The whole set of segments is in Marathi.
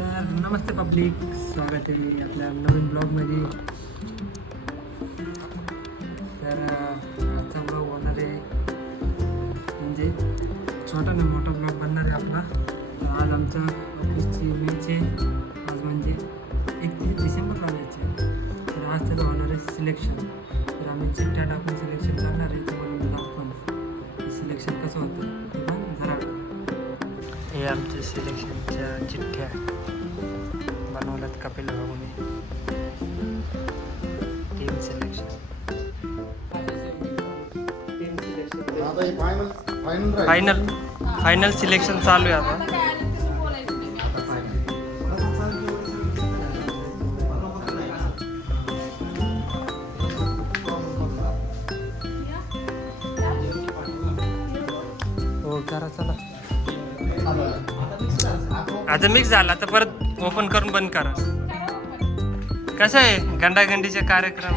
तर नमस्ते पब्लिक, स्वागत आहे आपल्या नवीन ब्लॉगमध्ये. तर आजचा ब्लॉग होणार आहे म्हणजे छोटा ना मोठा ब्लॉग बनणार आहे आपला. तर आज आमच्या ऑफिसची मॅच आहे, आज म्हणजे 31 डिसेंबरला मॅच आहे. तर आज त्याचं होणार आहे सिलेक्शन. तर आम्ही चिठ्ठ्या टाकून सिलेक्शन करणार आहे, तुम्हाला दाखवून सिलेक्शन कसं होतं ते पण जरा. हे आमच्या सिलेक्शनच्या चिठ्ठ्या बनवल्यात कपिल भाऊने. टीम सिलेक्शन फायनल सिलेक्शन चालू आहे आता. हो करा, चला. आता मिक्स झाला तर परत ओपन करून बंद करा. कसं आहे गंडागंडीचे कार्यक्रम.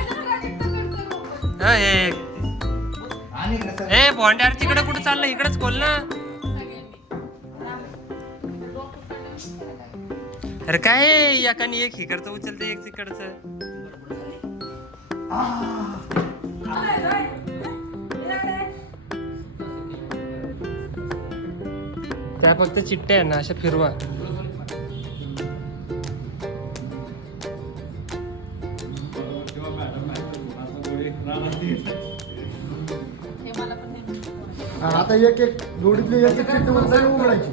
हे भोंड्यार तिकडे कुठे चाललं, इकडेच खोल ना. अरे काय एकाने एक इकडचं उचलते, एक तिकडचं. त्या फक्त चिठ्ठ्या आहे ना, अशा फिरवा. आता एक एक जोडीतली एक एक चिठ्ठी उचलून उघडायची.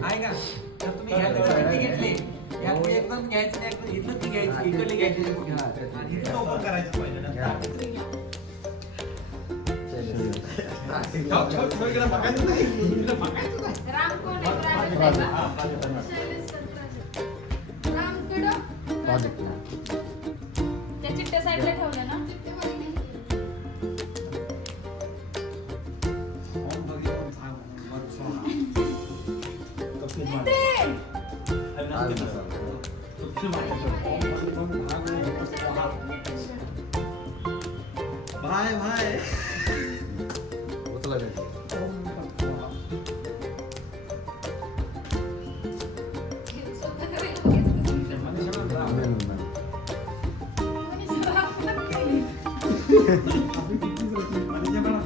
त्या चिठ्ठ्या साईडला ठेवल्या ना. भाई भाई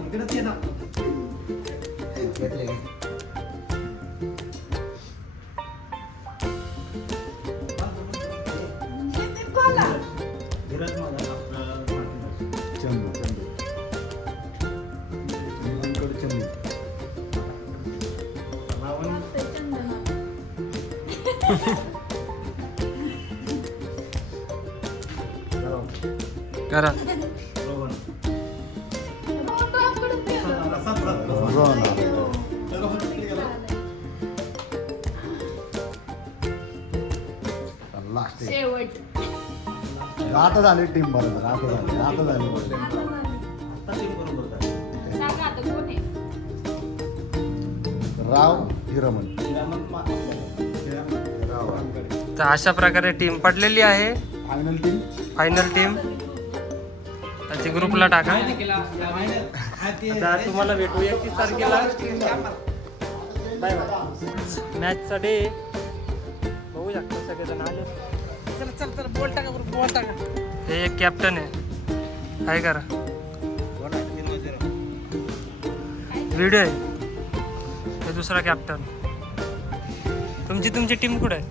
इकडे ना करा. शेवट आता झाली टीम बरोबर. आता झाली सांगा आता कोण आहे. राव हिरमन. तर अशा प्रकारे टीम पडलेली आहे. फायनल टीम त्याची ग्रुपला टाका. आता तुम्हाला भेटू 31 तारखेला. Bye bye. मॅचचा डे बघू शकतो, सगळेजण आले. हे एक कॅप्टन आहे, काय करा. व्हिडिओ आहे. हे दुसरा कॅप्टन. तुमची टीम कुठे आहे?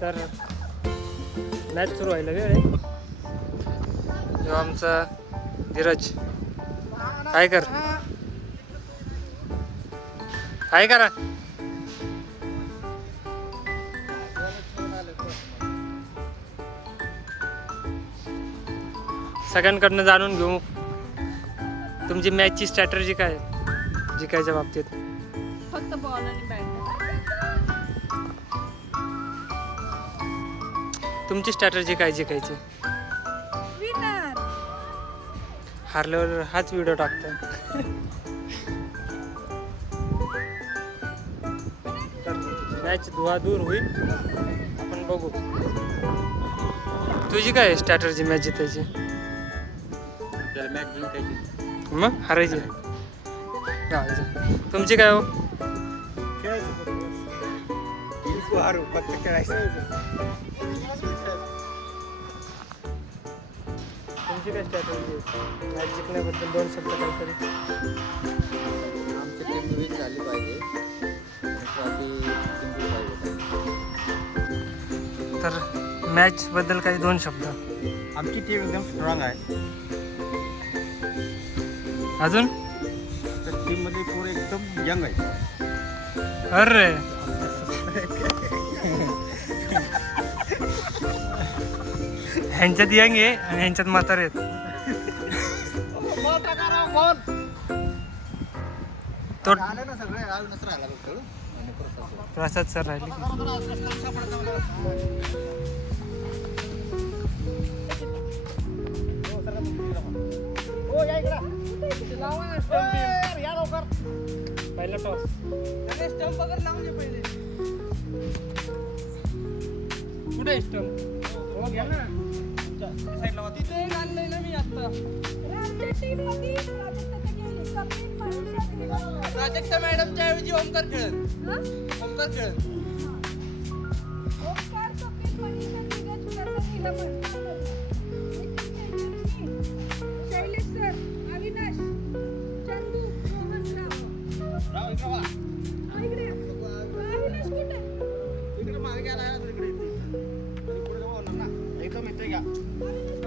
तर मॅच सुरू व्हायला वेळ आहे. तेव्हा आमचा धीरज काय करा. सगळ्यांकडनं जाणून घेऊ तुमची मॅचची स्ट्रॅटर्जी काय आहे जिकायच्या बाबतीत. फक्त बॉल आणि बॅट. तुमची स्ट्रॅटर्जी काय जिकायची? विनर. हारल्यावर हाच व्हिडिओ टाकतो. तर मॅच धुवाधूर होईल, आपण बघू. तुझी काय स्ट्रॅटर्जी मॅच जितायची? मॅच जिंकायची. मग हारायची. तुमची काय हो? तुमची काय स्ट्रॅटेजी मॅच जिंकण्याबद्दल 2 शब्द काहीतरी? आमची टीम विन झाली पाहिजे, ट्रॉफी जिंकली पाहिजे. तर मॅच बद्दल काही 2 शब्द. आमची टीम एकदम स्ट्रॉंग आहे. अजून तर टीममध्ये पोरं एकदम यंग आहे. अरे ह्यांच्यात यंग आहे आणि ह्यांच्यात म्हातारे आहेत. तो आले ना सगळे राहूनच राहिला बघ. प्रसाद सर राहिले. पहिला टॉस कुठे स्टंप? प्राजक्ता मॅडमच्या ऐवजी ओमकार खेळन. ओमकार खेळन. शैलेश सर, अविनाश, चंदू, रोहन, राव. इकडे. अविनाश कुठे? इकडे मागे गेला आहे, इकडे येते. आणि पुढे जाऊ होणार ना. एकदम इथे घ्या.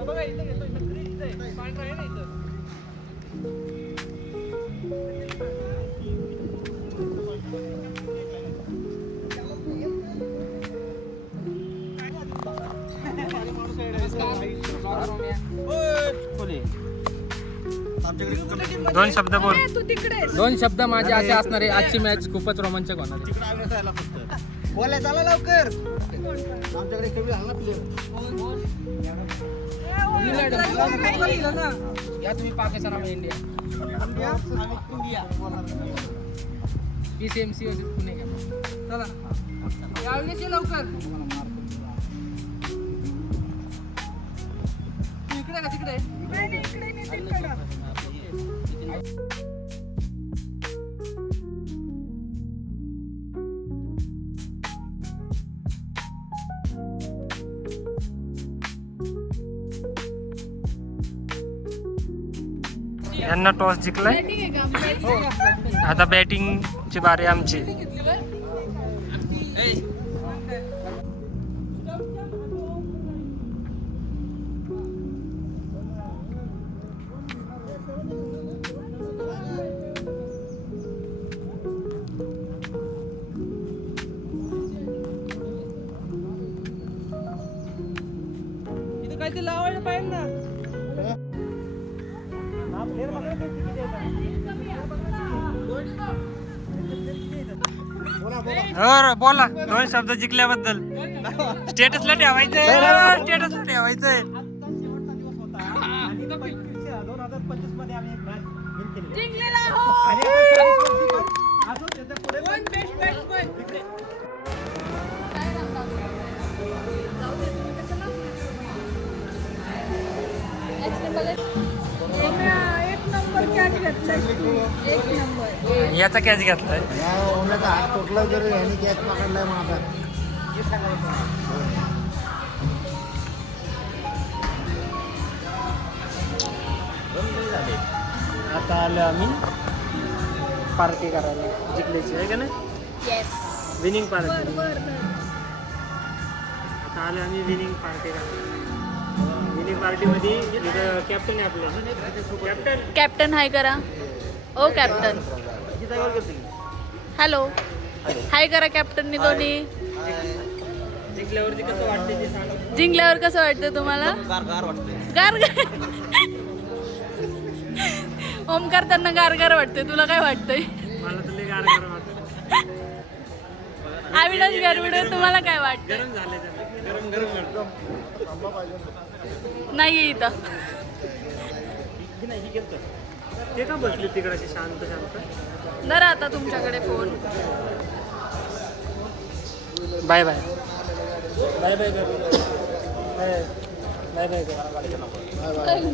बघा इथे घेतो. इथे पांढरा आहे ना इथं. दोन शब्द बोल. तू तिकडे. 2 शब्द माझे असे असणार आहे. आजची मॅच खूपच रोमांचक होणार आहे. बोला चला लवकर. आमच्याकडे कमी झाला प्लेअर. या तुम्ही पाकिस्तान आम्ही इंडिया. PCMC पुणे घ्या. चला यावेळेस ये लवकर. तू इकडे का तिकडे? नाही, इकडे नाही, तिकडे. यांना टॉस जिंकलाय. Batting आहे का? आता बॅटिंगची बारी आमची. इथे काहीतरी लावायला पाहिजे ना. बोला 2 शब्द जिंकल्याबद्दल. स्टेटसला ठेवायचंय. स्टेटसला ठेवायचंय. जिंकलेला हो. कोण बेस्ट बॅट्समन? एक नंबर कॅच घेतलाय तू. 1 नंबर. याचा कॅच घेतलाय. या ओमल्याचा हात तुटला तरी ह्यानी कॅच पकडलाय माझा. आता आलो आम्ही पार्टी करायला जिंकल्याची आहे का नाही? येस. Winning party. बर. आता आलो आम्ही विनिंग पार्टी करायला. विनिंग पार्टीमध्ये इथं कॅप्टन आहे आपलं. कॅप्टन कॅप्टन हाय करा. ओ कॅप्टन. हॅलो. हाय करा कॅप्टननी दोन्ही. जिंकल्यावरती कसं वाटते ते सांगा. जिंकल्यावर कसं वाटतं तुम्हाला? गार. ओमकार त्यांना गार वाटतंय. तुला काय वाटतंय? मला तर लय गार वाटतं. अविनाश गारविडे तुम्हाला काय वाटतं? गरम झाले गरम नाहीये इथं. ते का बसले तिकडे शांत जरा आता तुमच्याकडे phone. Bye bye bye bye bye bye bye.